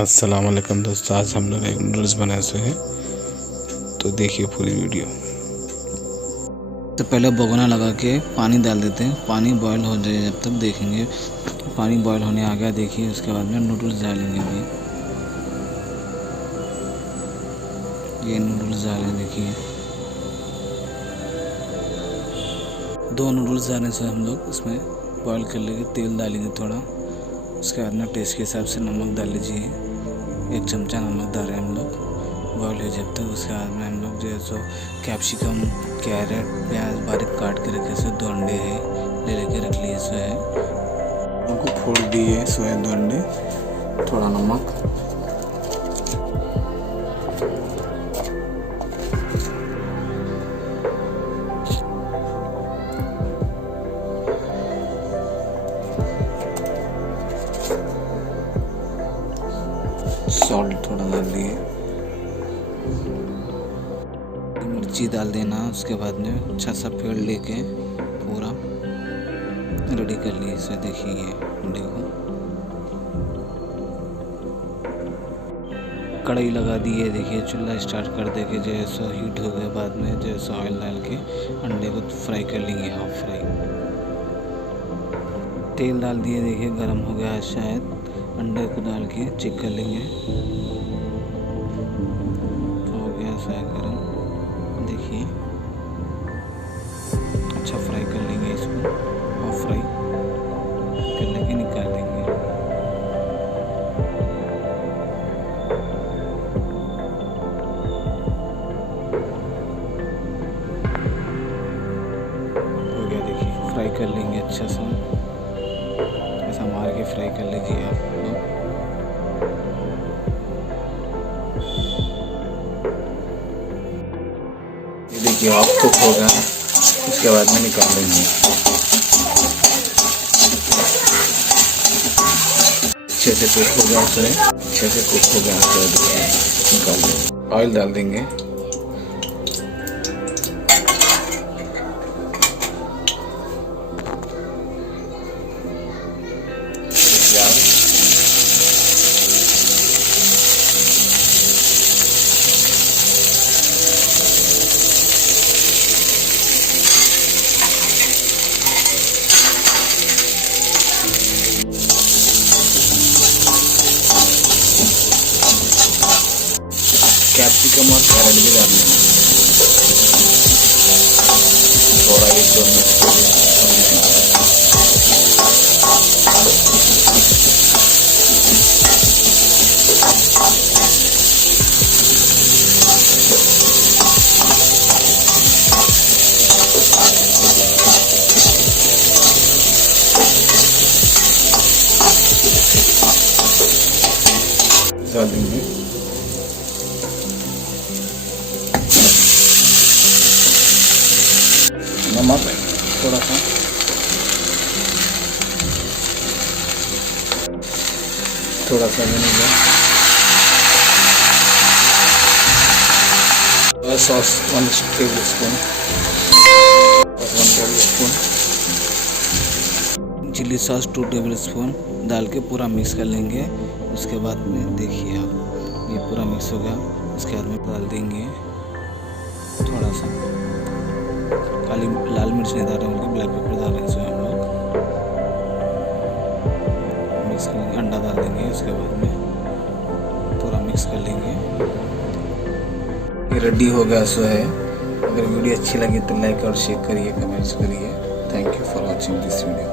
अस्सलाम वालेकुम दोस्तों, आज हम लोग एक नूडल्स बनाए हुए हैं, तो देखिए पूरी वीडियो। तो पहले भगोना लगा के पानी डाल देते हैं। पानी बॉयल हो जाए जब तक देखेंगे। पानी बॉयल होने आ गया देखिए, उसके बाद में नूडल्स डालेंगे। अभी ये नूडल्स डालें, देखिए 2 नूडल्स डालने से हम लोग उसमें बॉयल कर लेंगे। तेल डालेंगे थोड़ा, उसके बाद में टेस्ट के हिसाब से नमक डाल लीजिए। 1 चमचा नमक डाल रहे हैं हम लोग। बॉयल है जब तक, उसके बाद में हम लोग जो है सो कैप्सिकम, कैरेट, प्याज बारीक काट के रखे सो 2 अंडे है ले लेके रख लिए सो है, उनको फोड़ दिए सो है 2 अंडे, थोड़ा नमक, सॉल्ट थोड़ा डाल दिए, मिर्ची डाल देना। उसके बाद में अच्छा सा पेड़ लेके पूरा रेडी कर लिए इसे। देखिए ये अंडे को कढ़ाई लगा दी है, देखिए चूल्हा स्टार्ट कर देके जैसा हीट हो गया, बाद में जैसा ऑयल डाल के अंडे को फ्राई कर लेंगे, हाफ फ्राई। तेल डाल दिए, देखिए गरम हो गया शायद। अंडे को डाल के चेक कर लेंगे, हो गया शायद गरम। देखिए अच्छा फ्राई कर लेंगे इसको, हाफ फ्राई कर लेंगे, निकाल लेंगे। हो गया, देखिए फ्राई कर लेंगे अच्छा सा, ऐसा मार के फ्राई कर लीजिए आप लोग। ये देखिए हाफ कुक हो गया, उसके बाद में निकाल लेंगे। अच्छे से कुक हो गया, उसमें अच्छे से कुक हो गया, उसके बाद निकाल देंगे। ऑयल डाल देंगे, कैप्सिकम और कैरेट भी डाल लेंगे थोड़ा, 1-2 मिनट के लिए। डाल देंगे नमक थोड़ा सा, थोड़ा सा vinegar, sauce 1 tablespoon, 1 tablespoon chilli sauce 2 tablespoon डाल के पूरा मिक्स कर लेंगे। उसके बाद में देखिए आप ये पूरा मिक्स हो गया, उसके बाद में डाल देंगे थोड़ा सा काली लाल मिर्च नहीं डाल रहे हैं, ब्लैक पेपर डाल रहे हैं इसमें हम लोग। मिक्स करेंगे, अंडा डाल देंगे, उसके बाद में पूरा मिक्स कर लेंगे। ये रेडी हो गया सो है। अगर वीडियो अच्छी लगी तो लाइक और शेयर करिए, कमेंट्स करिए। Thank you for watching this video.